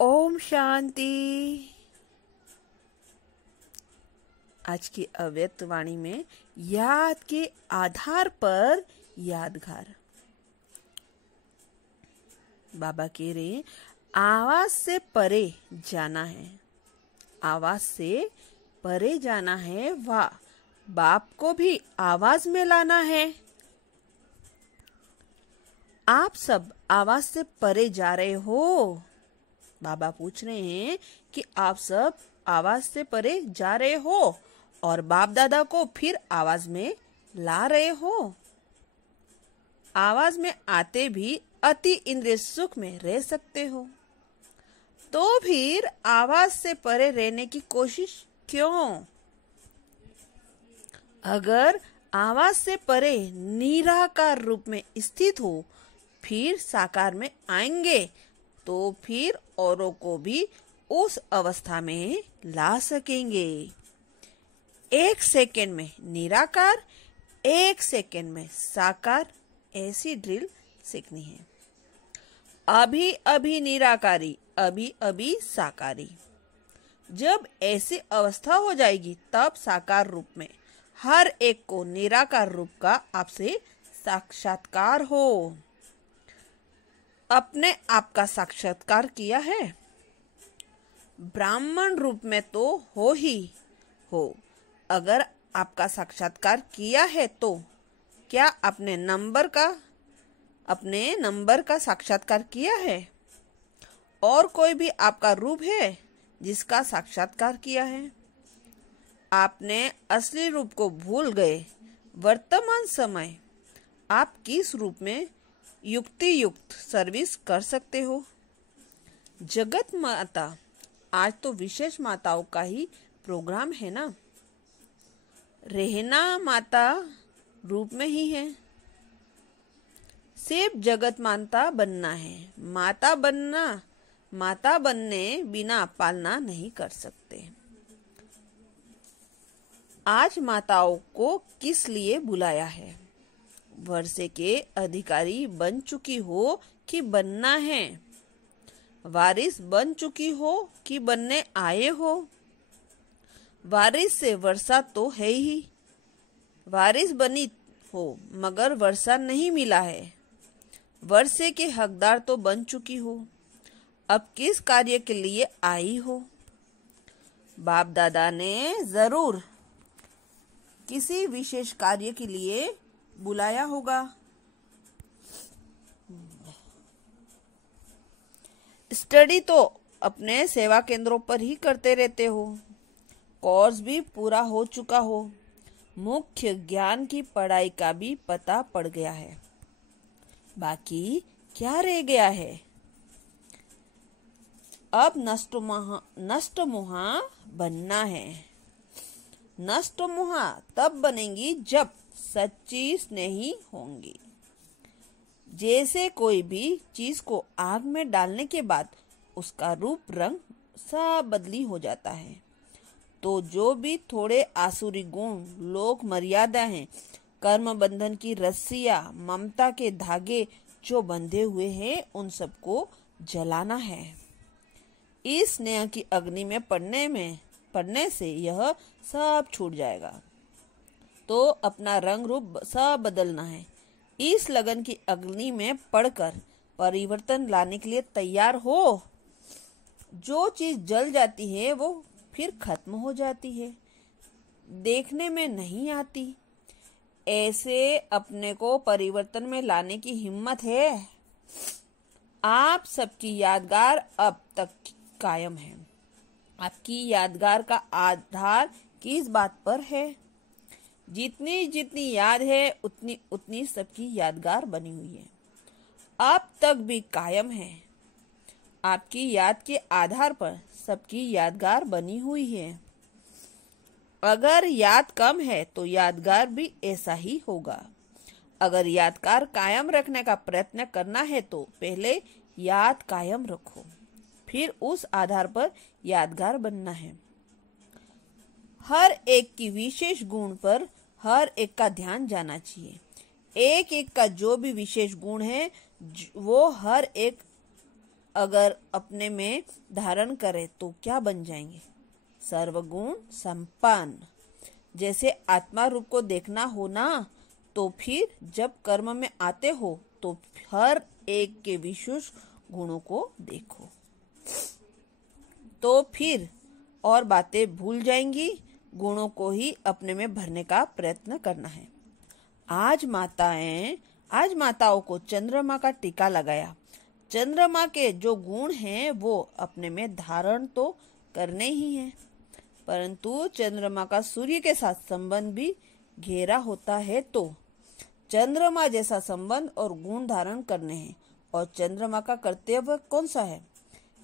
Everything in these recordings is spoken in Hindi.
ओम शांति। आज की अव्यक्त वाणी में याद के आधार पर यादगार। बाबा कह रहे आवाज से परे जाना है, आवाज से परे जाना है। वाह, बाप को भी आवाज में लाना है। आप सब आवाज से परे जा रहे हो। बाबा पूछ रहे हैं कि आप सब आवाज से परे जा रहे हो और बाप दादा को फिर आवाज में ला रहे हो। आवाज में आते भी अति इंद्रिय सुख में रह सकते हो, तो फिर आवाज से परे रहने की कोशिश क्यों? अगर आवाज से परे निराकार रूप में स्थित हो, फिर साकार में आएंगे तो फिर औरों को भी उस अवस्था में ला सकेंगे। 1 सेकेंड में निराकार, 1 सेकेंड में साकार, ऐसी ड्रिल सीखनी है। अभी अभी निराकारी, अभी अभी साकारी। जब ऐसी अवस्था हो जाएगी तब साकार रूप में हर एक को निराकार रूप का आपसे साक्षात्कार हो। अपने आप का साक्षात्कार किया है? ब्राह्मण रूप में तो हो ही हो। अगर आपका साक्षात्कार किया है तो क्या अपने नंबर का साक्षात्कार किया है? और कोई भी आपका रूप है जिसका साक्षात्कार किया है? आपने असली रूप को भूल गए। वर्तमान समय आप किस रूप में युक्ति युक्त सर्विस कर सकते हो? जगत माता, आज तो विशेष माताओं का ही प्रोग्राम है ना। रहना माता रूप में ही है। सिर्फ जगत माता बनना है। माता बनने बिना पालना नहीं कर सकते। आज माताओं को किस लिए बुलाया है? वर्षे के अधिकारी बन चुकी हो कि बनना है? वारिस बन चुकी हो कि बनने आए हो? वारिस से वर्षा तो है ही। वारिस बनी हो मगर वर्षा नहीं मिला है। वर्षे के हकदार तो बन चुकी हो। अब किस कार्य के लिए आई हो? बाप दादा ने जरूर किसी विशेष कार्य के लिए बुलाया होगा। स्टडी तो अपने सेवा केंद्रों पर ही करते रहते हो। कोर्स भी पूरा हो चुका हो। मुख्य ज्ञान की पढ़ाई का भी पता पड़ गया है। बाकी क्या रह गया है? अब नष्ट मोहा बनना है। नष्ट मोहा तब बनेंगी जब सच्ची स्नेही होंगी। जैसे कोई भी चीज को आग में डालने के बाद उसका रूप रंग सब बदली हो जाता है, तो जो भी थोड़े आसुरी गुण, लोक मर्यादा हैं, कर्म बंधन की रस्सियां, ममता के धागे जो बंधे हुए हैं, उन सबको जलाना है। इस स्नेह की अग्नि में पड़ने से यह सब छूट जाएगा। तो अपना रंग रूप सब बदलना है। इस लगन की अग्नि में पड़कर परिवर्तन लाने के लिए तैयार हो। जो चीज जल जाती है वो फिर खत्म हो जाती है, देखने में नहीं आती। ऐसे अपने को परिवर्तन में लाने की हिम्मत है? आप सबकी यादगार अब तक कायम है। आपकी यादगार का आधार किस बात पर है? जितनी जितनी याद है उतनी उतनी सबकी यादगार बनी हुई है, अब तक भी कायम है। आपकी याद के आधार पर सबकी यादगार बनी हुई है। अगर याद कम है तो यादगार भी ऐसा ही होगा। अगर यादगार कायम रखने का प्रयत्न करना है तो पहले याद कायम रखो, फिर उस आधार पर यादगार बनना है। हर एक की विशेष गुण पर हर एक का ध्यान जाना चाहिए। एक एक का जो भी विशेष गुण है वो हर एक अगर अपने में धारण करे तो क्या बन जाएंगे? सर्वगुण संपन्न। जैसे आत्मा रूप को देखना हो ना, तो फिर जब कर्म में आते हो तो हर एक के विशेष गुणों को देखो, तो फिर और बातें भूल जाएंगी। गुणों को ही अपने में भरने का प्रयत्न करना है। आज माताओं को चंद्रमा का टीका लगाया। चंद्रमा के जो गुण हैं वो अपने में धारण तो करने ही हैं, परंतु चंद्रमा का सूर्य के साथ संबंध भी गहरा होता है, तो चंद्रमा जैसा संबंध और गुण धारण करने हैं। और चंद्रमा का कर्तव्य कौन सा है?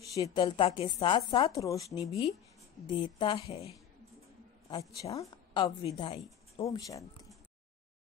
शीतलता के साथ साथ रोशनी भी देता है। अच्छा, अब विदाई। ओम शांति।